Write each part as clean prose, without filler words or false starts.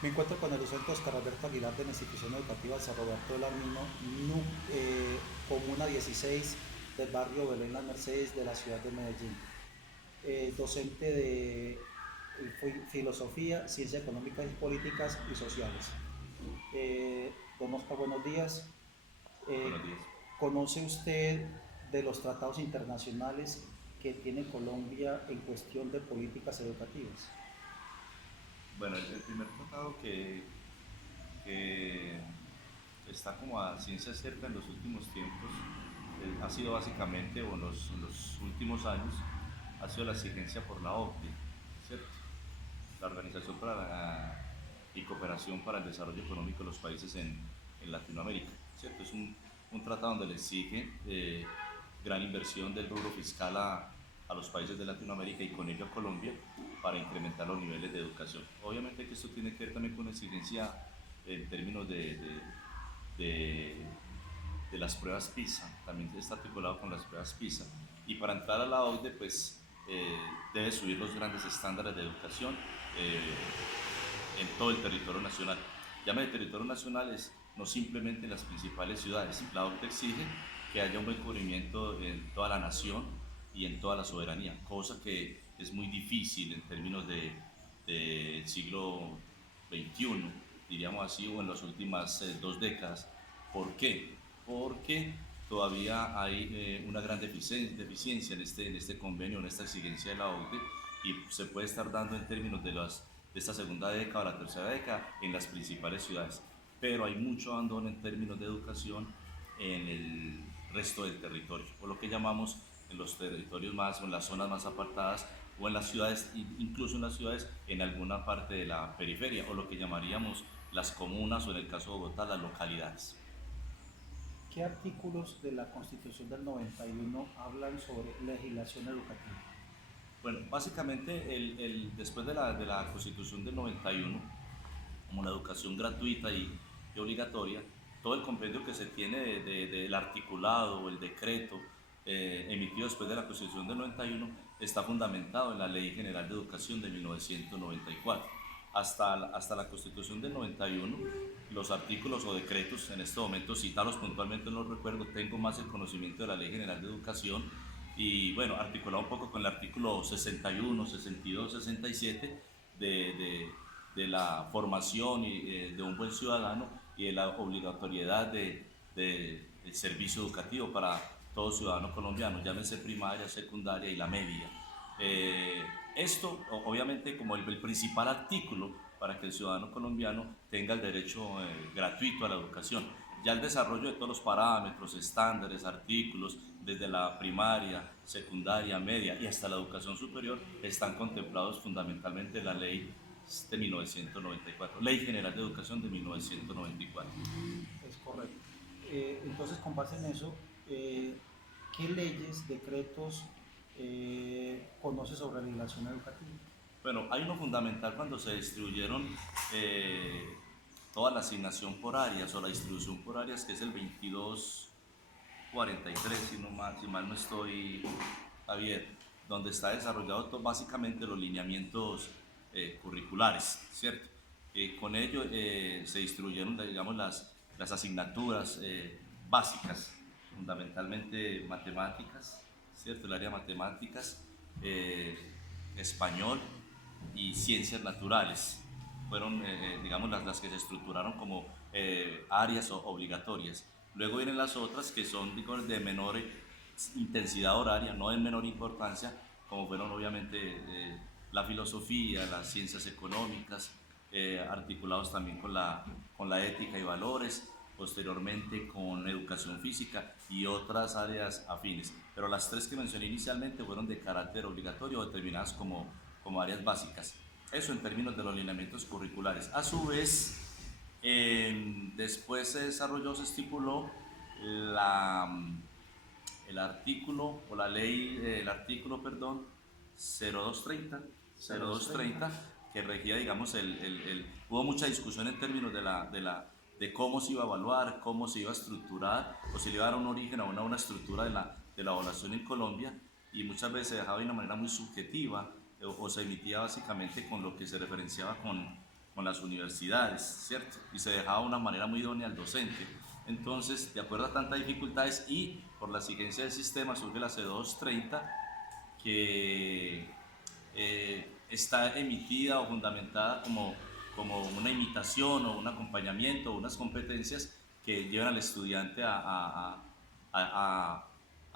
Me encuentro con el docente Oscar Alberto Aguilar de la institución educativa San Roberto del Armino, Comuna 16 del barrio Belén Las Mercedes de la ciudad de Medellín. Docente de filosofía, ciencias económicas y políticas y sociales. Don Oscar, buenos días. Eh, Buenos días. ¿Conoce usted de los tratados internacionales que tiene Colombia en cuestión de políticas educativas? Bueno, el primer tratado que está como a ciencia cierta en los últimos tiempos ha sido básicamente, o en los últimos años, ha sido la exigencia por la OCDE, ¿cierto? La Organización para y Cooperación para el Desarrollo Económico de los Países en Latinoamérica, ¿cierto? Es un tratado donde le exige gran inversión del rubro fiscal a los países de Latinoamérica y con ello a Colombia para incrementar los niveles de educación. Obviamente que esto tiene que ver también con una exigencia en términos de, de las pruebas PISA, también está articulado con las pruebas PISA. Y para entrar a la OCDE, pues debe subir los grandes estándares de educación en todo el territorio nacional. Llame de territorio nacional es no simplemente en las principales ciudades. La OCDE exige que haya un buen cubrimiento en toda la nación y en toda la soberanía, cosa que es muy difícil en términos del siglo XXI, diríamos así, o en las últimas 2 décadas. ¿Por qué? Porque todavía hay una gran deficiencia en este convenio, en esta exigencia de la OCDE, y se puede estar dando en términos de esta segunda década o la tercera década en las principales ciudades. Pero hay mucho abandono en términos de educación en el resto del territorio, o lo que llamamos en los territorios más, o en las zonas más apartadas, o en las ciudades, incluso en las ciudades, en alguna parte de la periferia, o lo que llamaríamos las comunas, o en el caso de Bogotá, las localidades. ¿Qué artículos de la Constitución del 91 hablan sobre legislación educativa? Bueno, básicamente después de la Constitución del 91, como la educación gratuita y obligatoria, todo el compendio que se tiene del articulado o el decreto emitido después de la Constitución del 91 está fundamentado en la Ley General de Educación de 1994. Hasta la Constitución del 91, los artículos o decretos, en este momento citarlos puntualmente no los recuerdo, tengo más el conocimiento de la Ley General de Educación y bueno, articulado un poco con el artículo 61, 62, 67 de, de la formación de un buen ciudadano y de la obligatoriedad del servicio educativo para todo ciudadano colombiano, llámese primaria, secundaria y la media. Esto, obviamente, como el principal artículo para que el ciudadano colombiano tenga el derecho gratuito a la educación. Ya el desarrollo de todos los parámetros, estándares, artículos, desde la primaria, secundaria, media y hasta la educación superior, están contemplados fundamentalmente en la ley de 1994, Ley General de Educación de 1994. Es correcto. Entonces, con base en eso, ¿qué leyes, decretos conoce sobre legislación educativa? Bueno, hay uno fundamental cuando se distribuyeron toda la asignación por áreas o la distribución por áreas, que es el 2243, si mal no estoy, Javier, donde está desarrollado básicamente los lineamientos curriculares, ¿cierto? Con ello se distribuyeron, digamos, las asignaturas básicas, fundamentalmente matemáticas, ¿cierto? El área de matemáticas, español y ciencias naturales. Fueron, digamos, las que se estructuraron como áreas obligatorias. Luego vienen las otras que son, digamos, de menor intensidad horaria, no de menor importancia, como fueron obviamente la filosofía, las ciencias económicas, articulados también con la ética y valores, posteriormente con educación física y otras áreas afines. Pero las tres que mencioné inicialmente fueron de carácter obligatorio o determinadas como áreas básicas. Eso en términos de los lineamientos curriculares. A su vez, después se desarrolló, se estipuló la, el artículo o la ley, el artículo, perdón, 0230, 0230. 0230, que regía, digamos, hubo mucha discusión en términos de cómo se iba a evaluar, cómo se iba a estructurar, o si le iba a dar un origen a una estructura de la evaluación en Colombia, y muchas veces se dejaba de una manera muy subjetiva, o se emitía básicamente con lo que se referenciaba con con las universidades, ¿cierto? Y se dejaba de una manera muy idónea al docente. Entonces, de acuerdo a tantas dificultades y por la exigencia del sistema, surge la C230, que está emitida o fundamentada como una imitación o un acompañamiento o unas competencias que llevan al estudiante a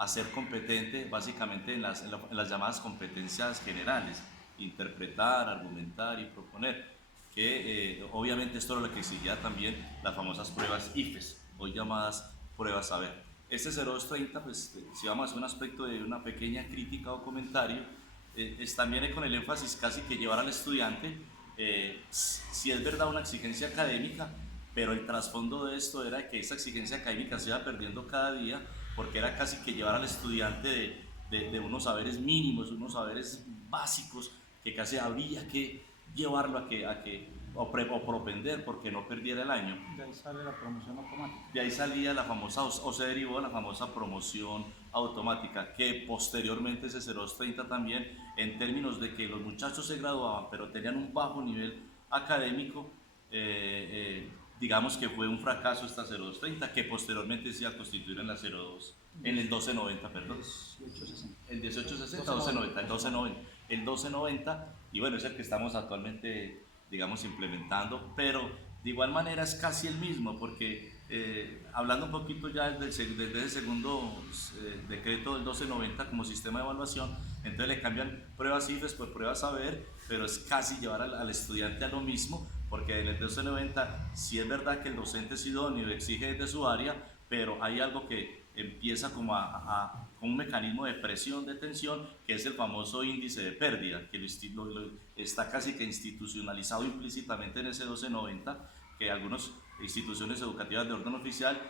ser competente básicamente en las llamadas competencias generales: interpretar, argumentar y proponer, que obviamente esto era lo que exigía también las famosas pruebas IFES, hoy llamadas pruebas saber. Este 0230, pues si vamos a hacer un aspecto de una pequeña crítica o comentario, es también con el énfasis casi que llevar al estudiante, si es verdad, una exigencia académica, pero el trasfondo de esto era que esa exigencia académica se iba perdiendo cada día, porque era casi que llevar al estudiante de unos saberes mínimos, unos saberes básicos, que casi habría que llevarlo o propender, porque no perdiera el año. De ahí sale la promoción automática. De ahí salía la famosa, o se derivó la famosa promoción automática, que posteriormente ese 0230 también, en términos de que los muchachos se graduaban, pero tenían un bajo nivel académico, digamos que fue un fracaso esta 0230, que posteriormente se iba a constituir en la 02, en el 1290, perdón. 1860. El 1860, 1290, el 1290, y bueno, es el que estamos actualmente, digamos, implementando, pero de igual manera es casi el mismo, porque hablando un poquito ya desde el segundo decreto del 1290 como sistema de evaluación, entonces le cambian pruebas IFES por pruebas saber, pero es casi llevar al estudiante a lo mismo, porque en el 1290 sí es verdad que el docente es idóneo y exige desde su área, pero hay algo que empieza como con un mecanismo de presión, de tensión, que es el famoso índice de pérdida, que está casi que institucionalizado implícitamente en ese 1290, que algunas instituciones educativas de orden oficial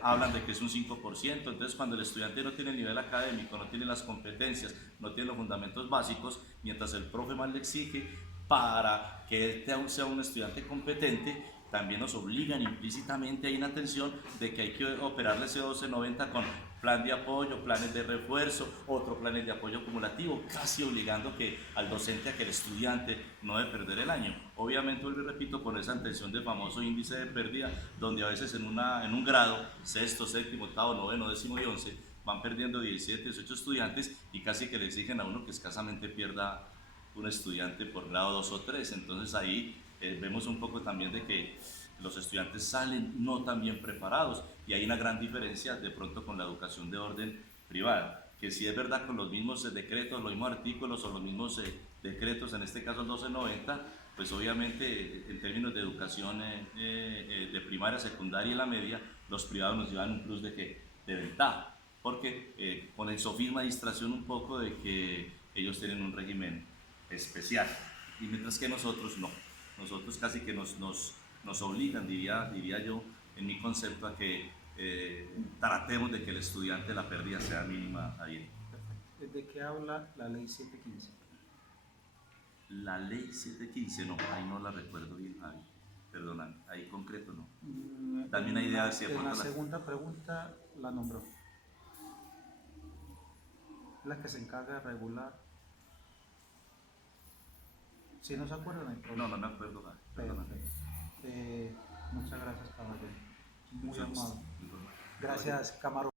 hablan de que es un 5%. Entonces, cuando el estudiante no tiene el nivel académico, no tiene las competencias, no tiene los fundamentos básicos, mientras el profe más le exige para que él sea un estudiante competente, también nos obligan implícitamente, hay una tensión de que hay que operarle ese 1290 con plan de apoyo, planes de refuerzo, otro planes de apoyo acumulativo, casi obligando al docente a que el estudiante no debe perder el año. Obviamente, vuelvo y repito, con esa intención del famoso índice de pérdida, donde a veces en un grado, sexto, séptimo, octavo, noveno, décimo y 11, van perdiendo 17, 18 estudiantes y casi que le exigen a uno que escasamente pierda un estudiante por grado 2 o 3. Entonces ahí vemos un poco también de que los estudiantes salen no tan bien preparados, y hay una gran diferencia de pronto con la educación de orden privada, que si es verdad con los mismos decretos, los mismos artículos o los mismos decretos, en este caso el 1290, pues obviamente en términos de educación de primaria, secundaria y la media, los privados nos llevan un plus de ventaja, porque con el sofisma de distracción un poco de que ellos tienen un régimen especial, y mientras que nosotros no. Nosotros casi que nos obligan, diría yo, en mi concepto, a que tratemos de que el estudiante, la pérdida sea mínima ahí. ¿De qué habla la ley 715? La ley 715, no, ahí no la recuerdo bien, Javi. Perdóname, ahí concreto no. Dame una idea de si de En la pronto segunda pregunta la nombró. La que se encarga de regular. Si no se acuerdan, no hay problema. No me acuerdo, Javi. Perdóname. Muchas gracias, caballero. Muy Muchas amable. gracias. Gracias, Camarón.